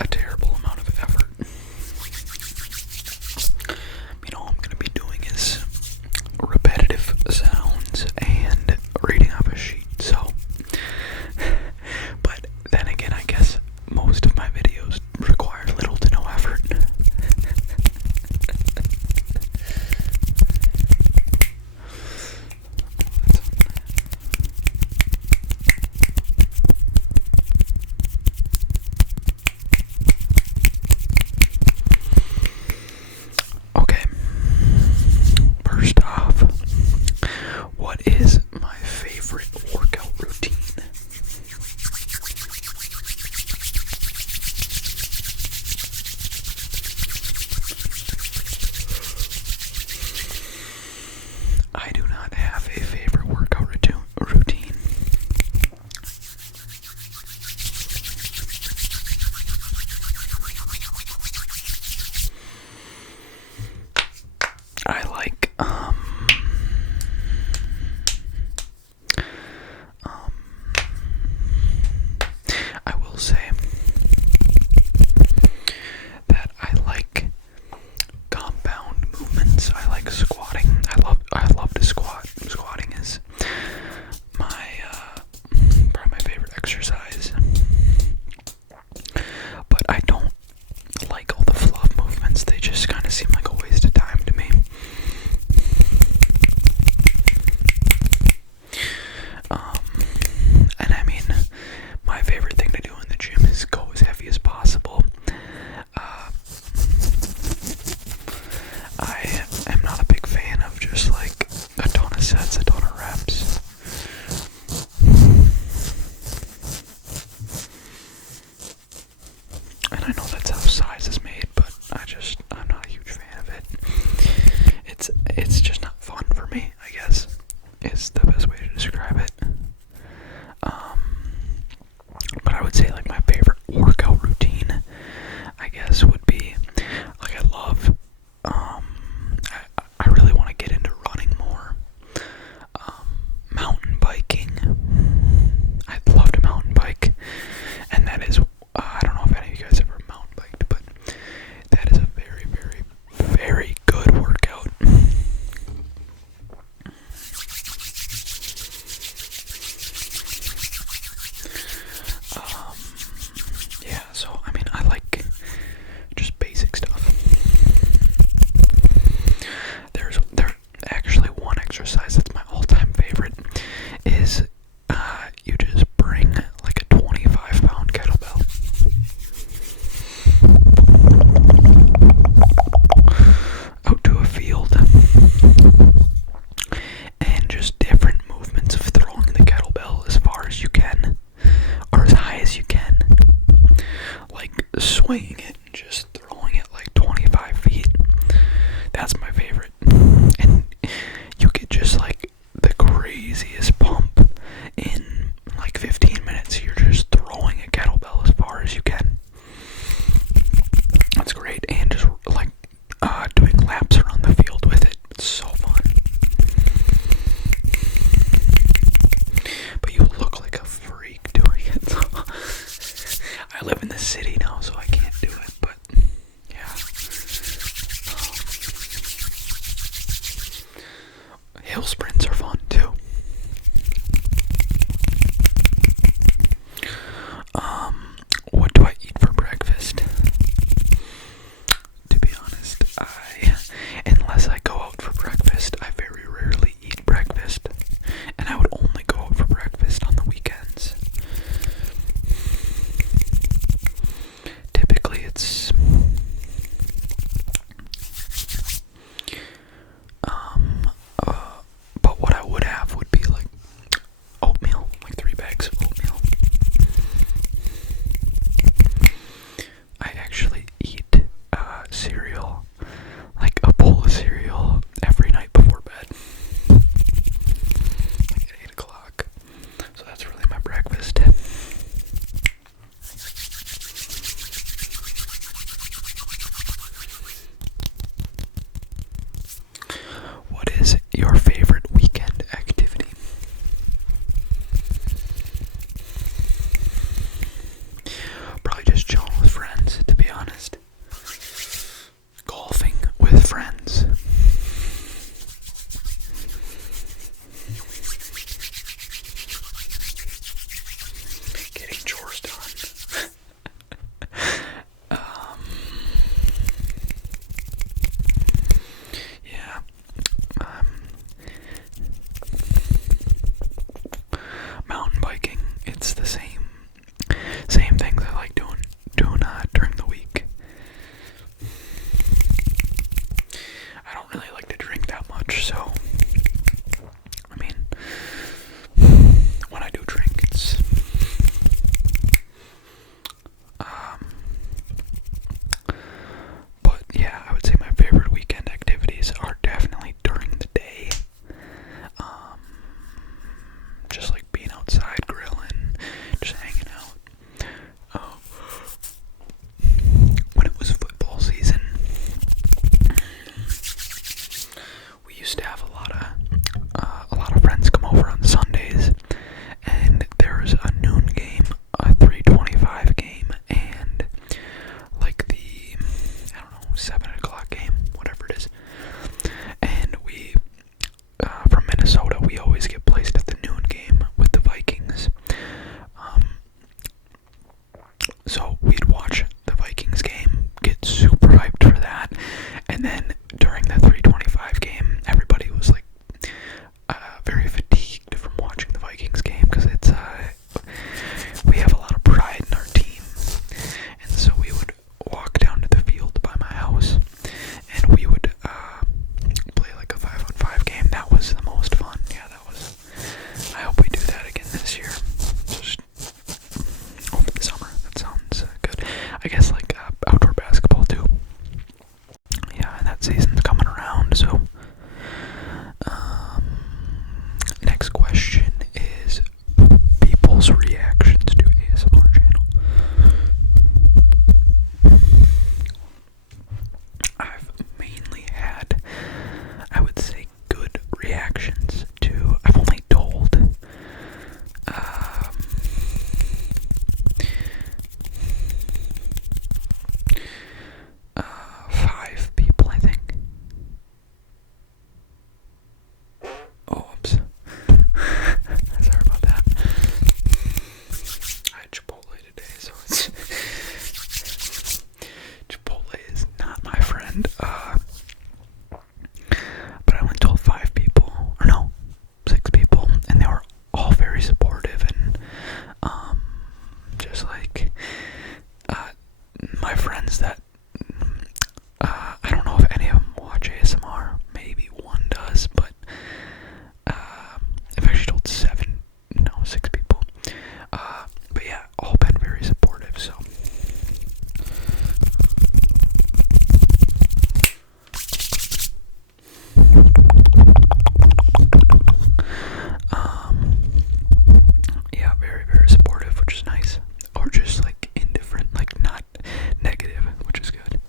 a terrible amount of effort. All I'm going to be doing is repetitive sounds and reading off a sheet, so. But then again, I guess most of my videos require little to no effort. Okay, first off, what is my favorite workout routine? I do not have a favorite workout routine. I like, I will say that I like compound movements. I like squatting. I love to squat. Squatting is my probably my favorite exercise. But I don't like all the fluff movements. They just kind of seem like a waste of time to me. And I mean, my favorite thing to do in the gym is go as heavy as possible. I am not a big fan of just like a ton of sets, a ton of reps. And I know that's how size is made, but I'm not a huge fan of it. It's just not fun for me, I guess, is the best way to describe it. But I would say like my favorite workout routine, I guess, would be like I love, I really want to get into running more, mountain biking. I'd love to mountain bike, and that is, I don't know if any of you guys ever mountain biked, but that is a very, very, very good workout. Yeah, so I mean, I like just basic stuff. There's actually one exercise that's my all-time favorite is you just bring like a 25-pound kettlebell out to a field and just different movements of throwing the kettlebell as far as you can or as high as you can, like swinging it and just throwing it like 25 feet. That's my favorite. And you get just like the craziest pump in like 15 minutes. You're just throwing a kettlebell as far as you can. That's great. And just like doing laps around the field with it. It's so fun. But you look like a freak doing it. I live in the city now, so I can't do it, but yeah. Hill sprints are fun too. What do I eat for breakfast? To be honest, unless I go out for breakfast, I very rarely eat breakfast. And I would only go out for breakfast on the weekends. my friends that I don't know if any of them watch ASMR. Maybe one does, but I've actually told 6 people. But yeah, all been very supportive. So. Yeah, very, very supportive, which is nice. Or just like indifferent, like not negative, which is good.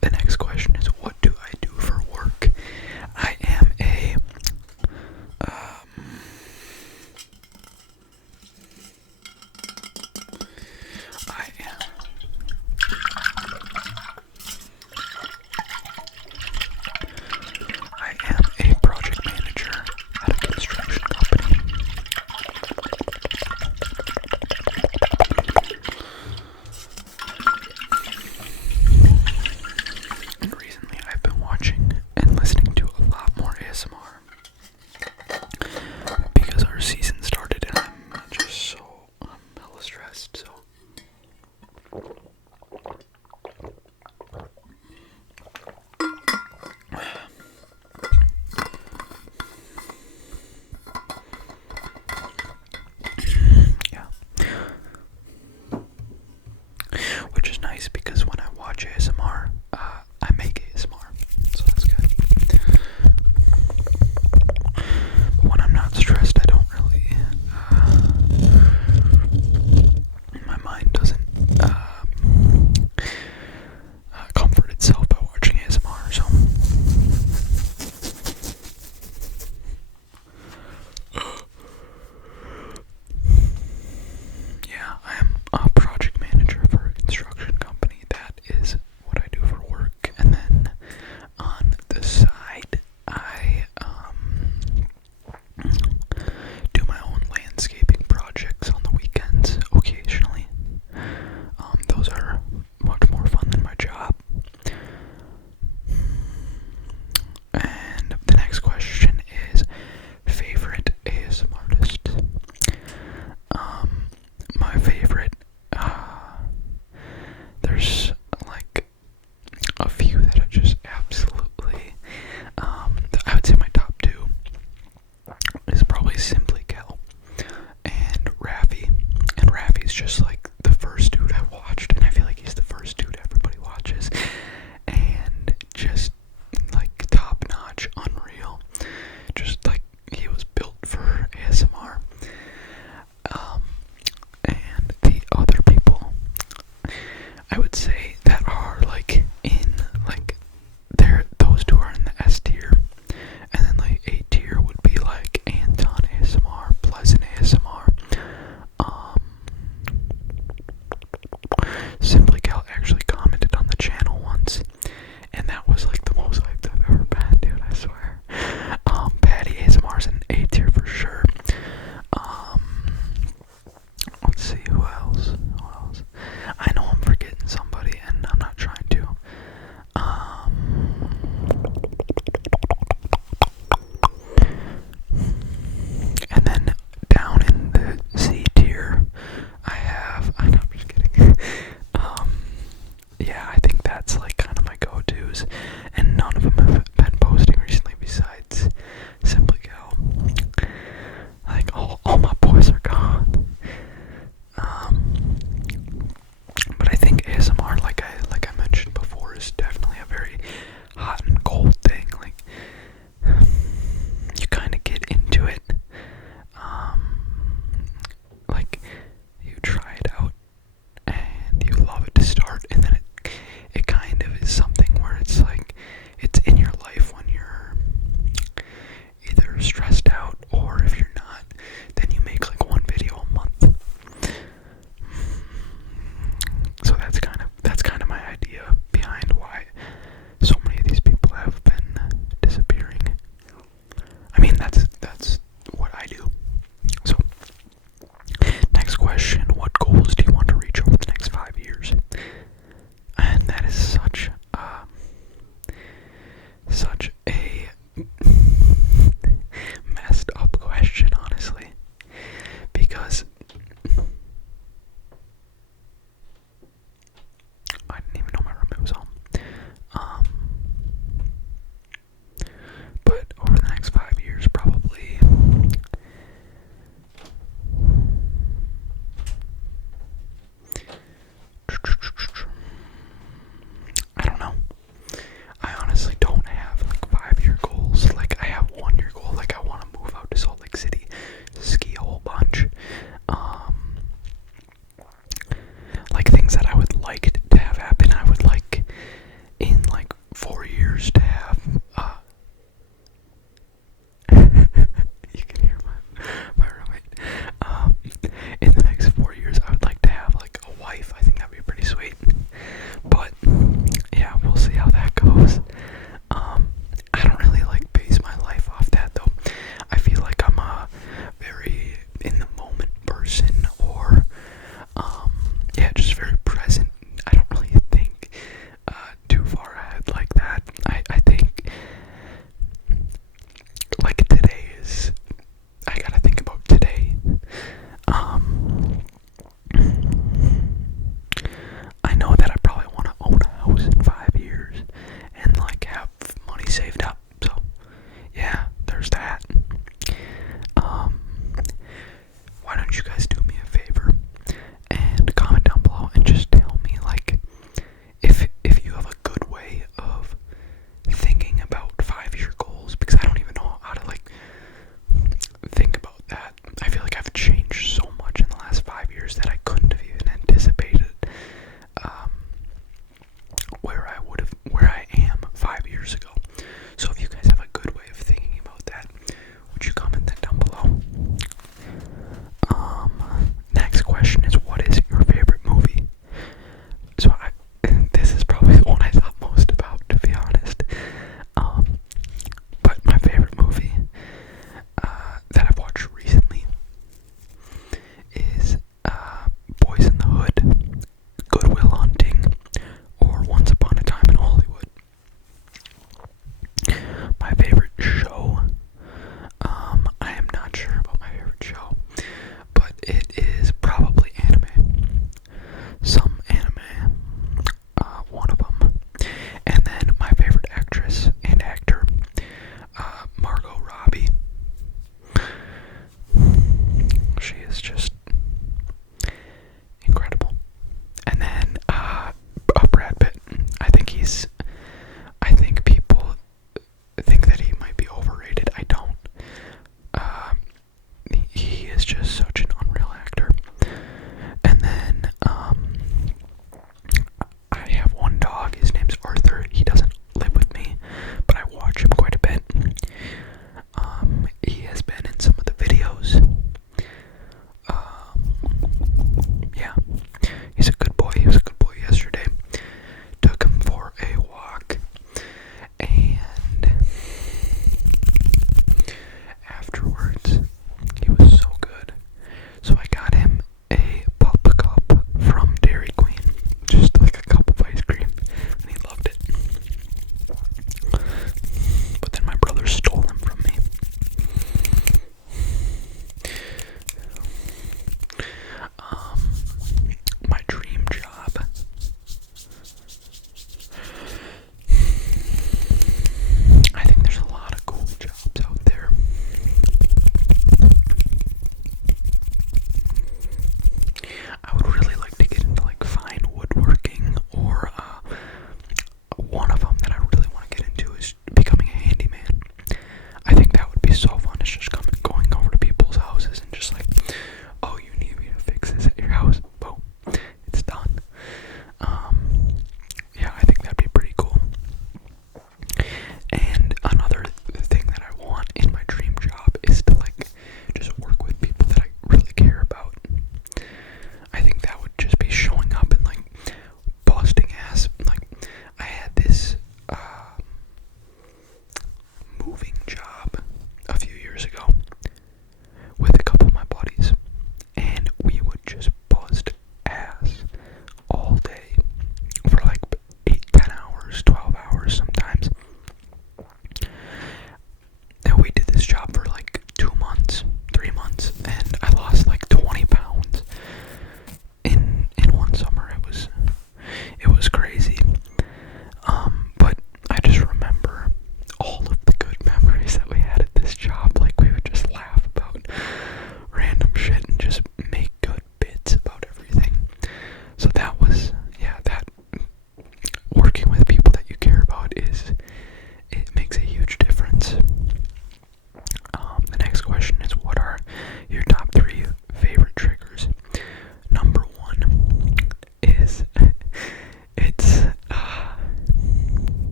The next question is, what do I do for work? I am a I am a project manager at a construction company. And recently I've been watching and listening to a lot more ASMR because our season started and I'm just I'm hella stressed, so. Yeah. Which is nice because when I watch ASMR, I make ASMR, so that's good. But when I'm not stressed, I don't really, my mind doesn't comfort itself by watching ASMR, so. Yeah, I am a project manager for a construction company. That is what I do for work. And then on the side, I do my own landscaping projects on the weekends occasionally. Those are much more fun than my job. And the next question is favorite ASMR artist. My favorite, there's like a few that are just absolutely, I would say my top 2 is probably Simply Kel and Raffi. And Raffi's just like the first dude I watched, and I feel like he's the first dude everybody watches, and just like top notch, unreal, just like he was built for ASMR. And the other people, I would say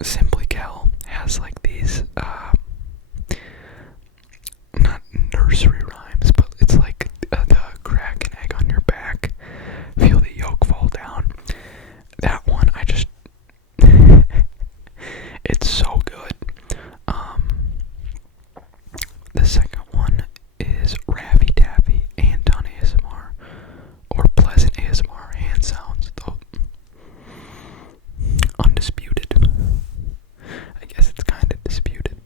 Simply Gal has like these, not nursery rhymes, but it's like the crack an egg on your back, feel the yolk fall down. That one, it's so good. The second one is Raffy Taffy Anton ASMR, or Pleasant ASMR hand sounds, though undisputed. I guess it's kind of disputed,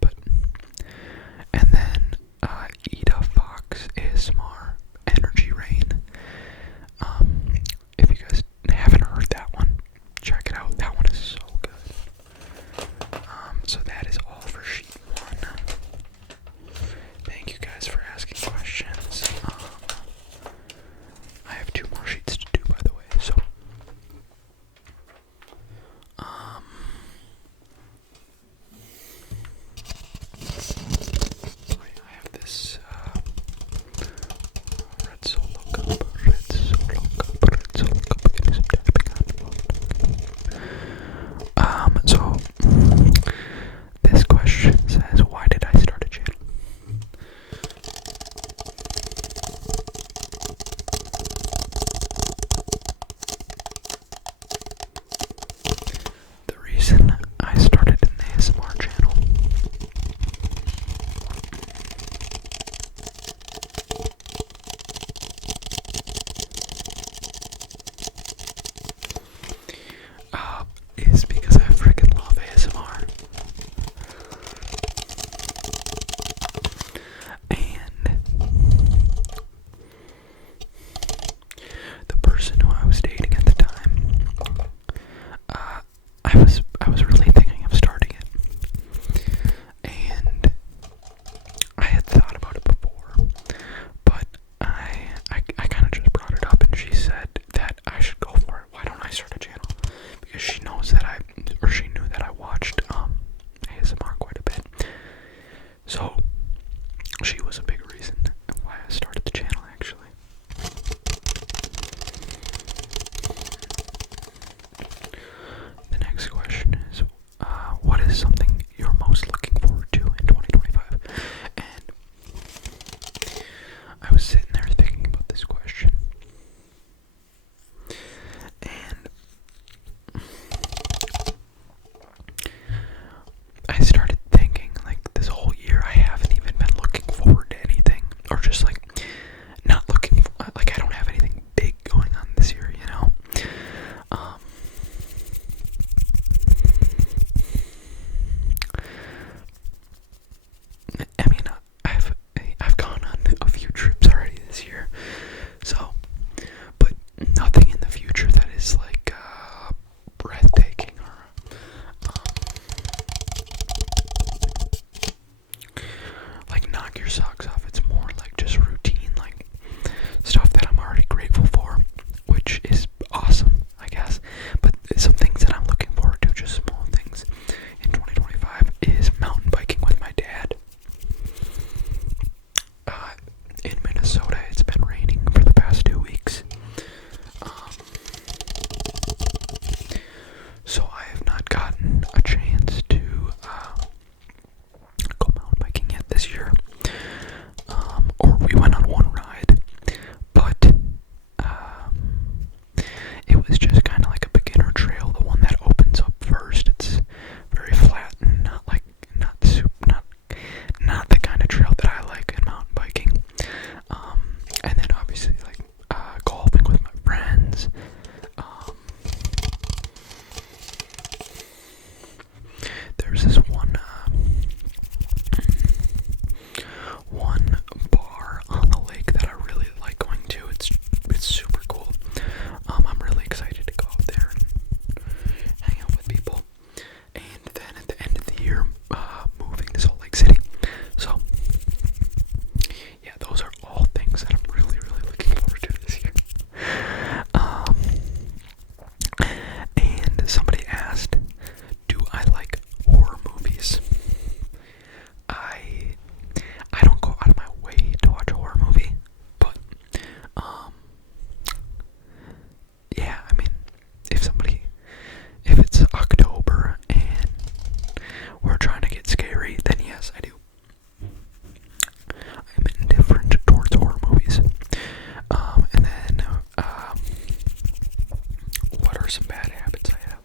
some bad habits I have.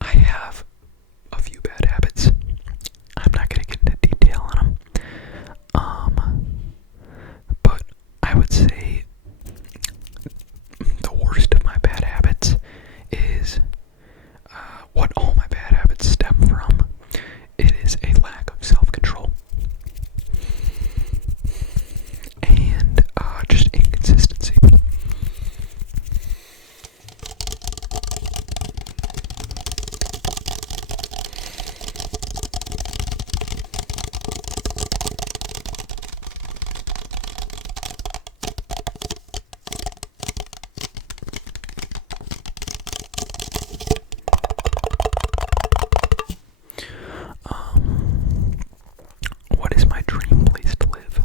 I have a few bad habits. I'm not gonna get into detail on them. But I would say the worst of my bad habits is what all my bad habits stem from. It is a lack of self-control and just inconsistency. What is my dream place to live?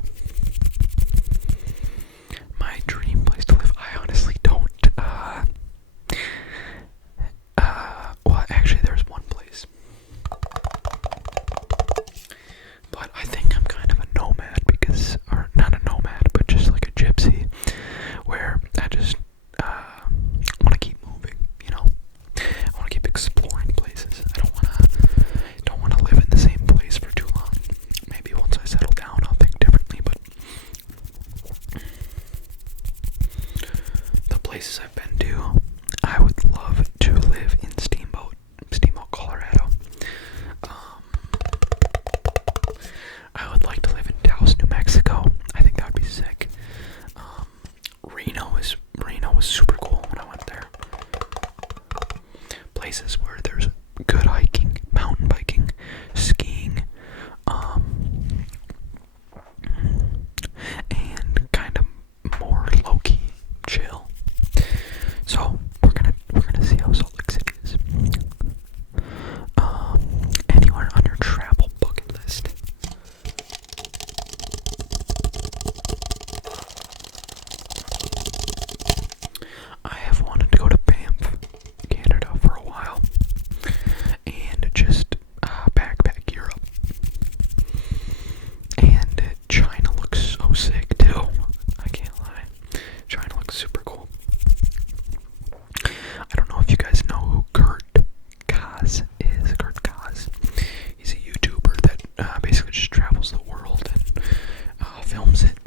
My dream place to live? I honestly don't. Well, actually, there's one place. But I think I'm kind of a nomad because, or not a nomad, but just like a gypsy, where I just want to keep moving, you know? I want to keep exploring places. I don't want to live in the same place for too long. Maybe once I settle down, I'll think differently, but the places I've been to, I would love to live in Steamboat, Colorado. I would like to live in Taos, New Mexico. I think that would be sick. Reno was super cool when I went there. Places where there's good hiking, mountain biking, skiing, and kind of more low-key chill. So we're gonna see how Salt Lake City is. Anywhere on your travel bucket list? I have wanted to go to Banff, Canada for a while, and just backpack Europe. And China looks so sick too. I can't lie. China looks super cool. I don't know if you guys know who Kurt Kaz is. Kurt Kaz. He's a YouTuber that basically just travels the world and films it.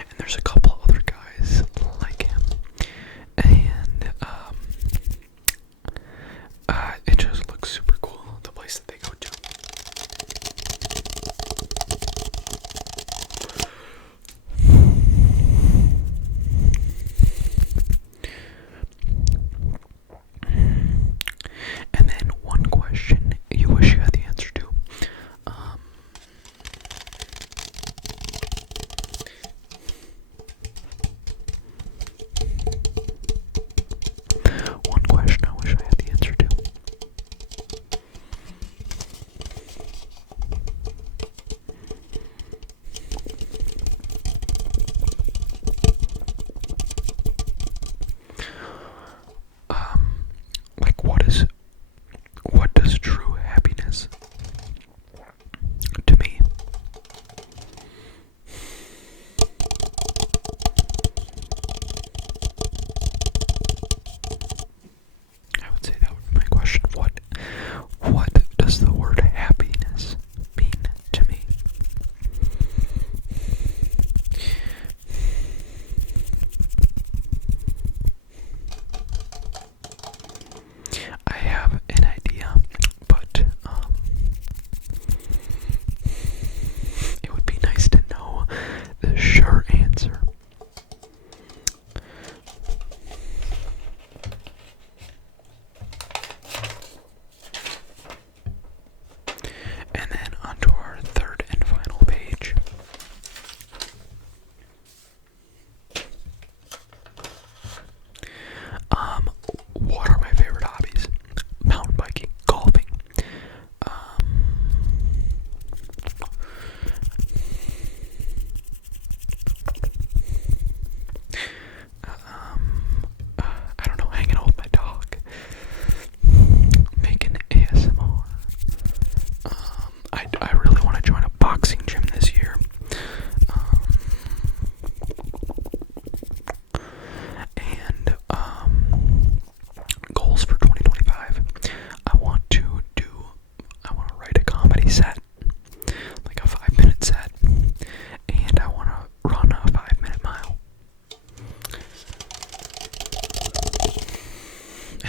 And there's a couple other guys like him. And it just looks super cool, the place that they go to. And then one question you wish you had the answer to.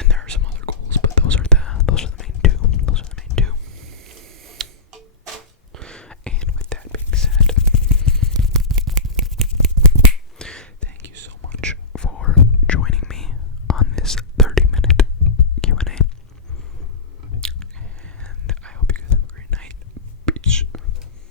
then there are some other